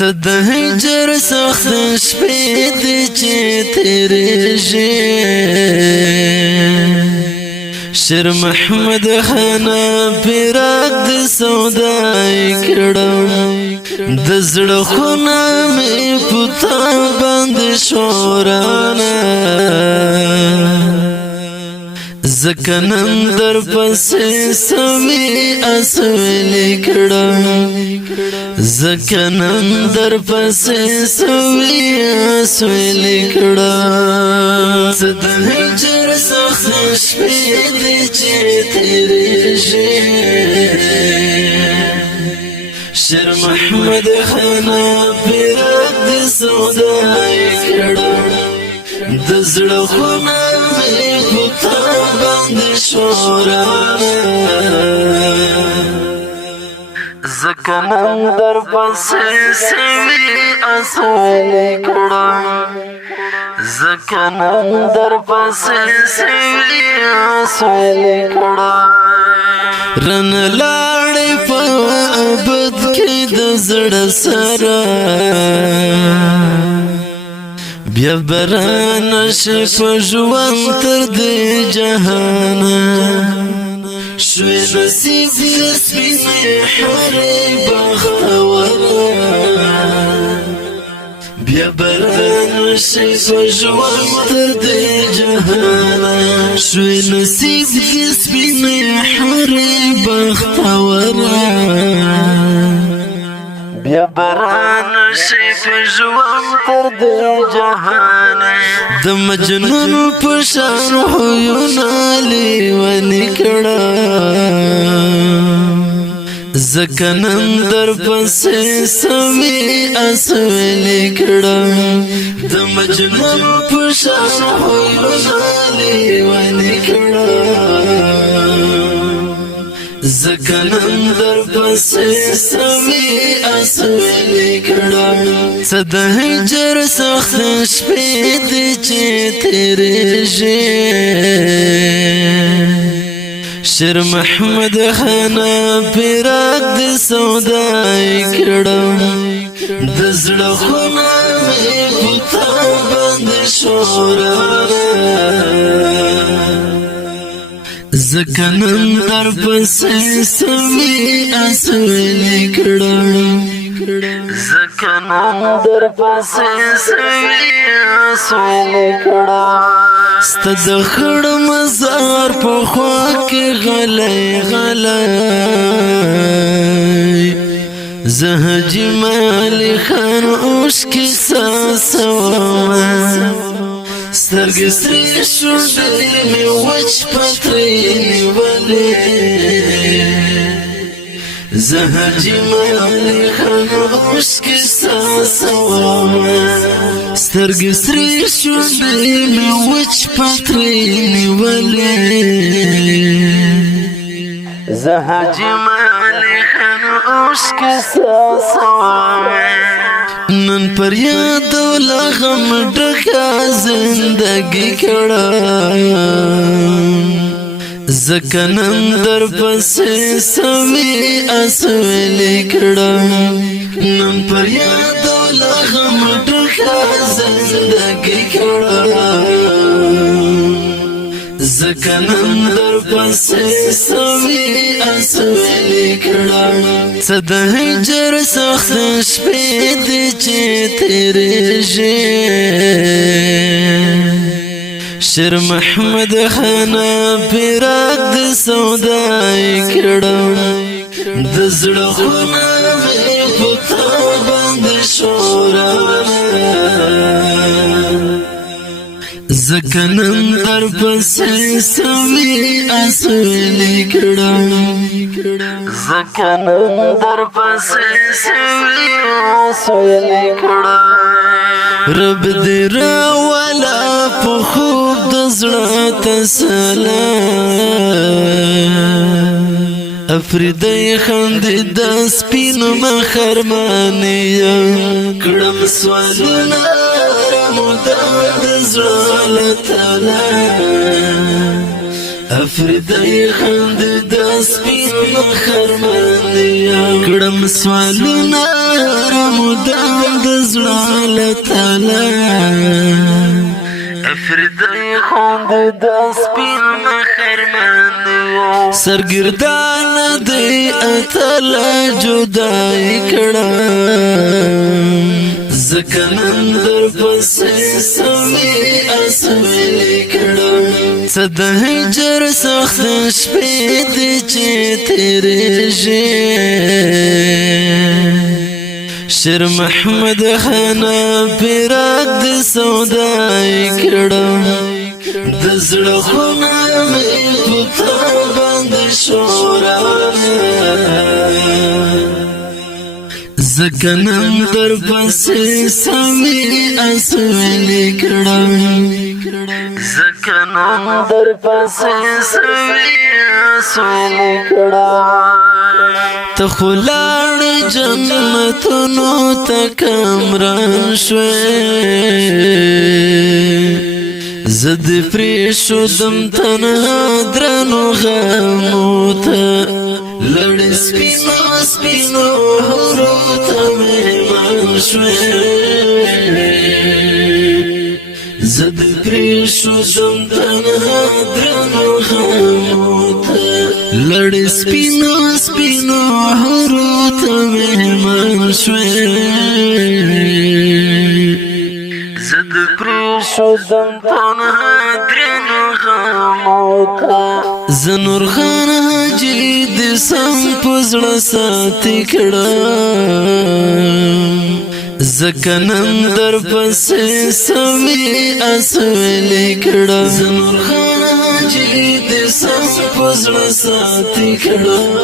صد هجر سخت شپې دي چې تیریږي شیر محمد خانه پیراک د سودای کړم د زړه خونه مې پتا باندې شورانه زکنن در پسې سمې اسویلې کړم زکنن در پسې سمې اسویلې کړم صد هجر سخت شپې دي چې تیریږي شیر محمد خانه پیراک د سودای کړم د زړه خونه مې پتا باندې شورانه زکنن در پسې سوي اسویلې کړم زکنن در پسې سوي اسویلې کړم رن لاړې په ابد کې د زړه سره بیا بران شف ژوند تر دې جهانه شوی نصیب سپینې حورې بختوره بیا بران شف ژوند تر دې جهانه شوی نصیب سپینې حورې بختوره بیا بران شیف ژوند تر دې جهانه د مجنون په شان خویونه لیوني کړم زکنن در پسې سمې اسویلې کړم د مجنون په شان خویونه لیوني کړم زکنن در پسې سمې اسویلې کړم صد هجر سخت شپې دي چې تیریږي شیر محمد خانه پیراک د سودای کړم د زړه خونه مې پتا باندې شورانه زکنن در پسې سمې اسویلې کړم زکنن در پسې سمې اسویلې کړم ستا د خړ مزار په خوا کې غلی غلی زه حاجي مالي خان اوښکې څاڅومه سترګې سرې شونډې مې وچ پترې نیولې زه حاجي مالي خان اوښکې څاڅومه سترګې سرې شونډې مې وچ پترې نیولې زه حاجي مالي خان اوښکې څاڅومه نن پر یاد له غم ډکه زندګي کړم زکنن در پسې سمې اسویلې کړم نن پر یاد له غم ډکه زندګي کړم زکنن در پسې سمې اسویلې کړم صد هجر سخت شپې دي چې تیریږي شیر محمد خانه پیراک د سودای کړم د زړه خونه مې پتا باندې شورانه زکنن در پسې سمې اسویلې کړم زکنن در پسې سمې اسویلې کړم رب دې راولا په خوب د زړه تسلا افریدی خندې د سپینو مخرمانې کړم سوالونه رمو د زړه له تله افریدای خند د سپین خرمانیا کړم سوالونه رمضان د زړه له تعالی افریدای خند د سپین خرمانیا سرګردان دی اتل جدای کړم زکنن در پسې سوي اسوي کړم څه د هجر سخت شپې دي چې تیرېږي شیر محمد خانه پیرات د سودای کړم د زړه خونه مې په تا باندې شورانه زکنم در پسې سوي اسوي کړم زکنم در پسې سوي اسوي کړم ته خلاړ جنتونو ته کمران شوې زد پریشو دم تنها درنو غمو ته لړ سپینو سپینو حورو ته مهمان شوې زد پریشو دم تنها درنو غمو ته لړ سپینو سپینو حورو ته مهمان شوې زد پریشو دم تنها درنو غمو ته زنور خان حاجی د سم پزړه ساتي کړم زکنم در پسې سوي اسوي کړم زنور خان حاجی د سم پزړه ساتي کړم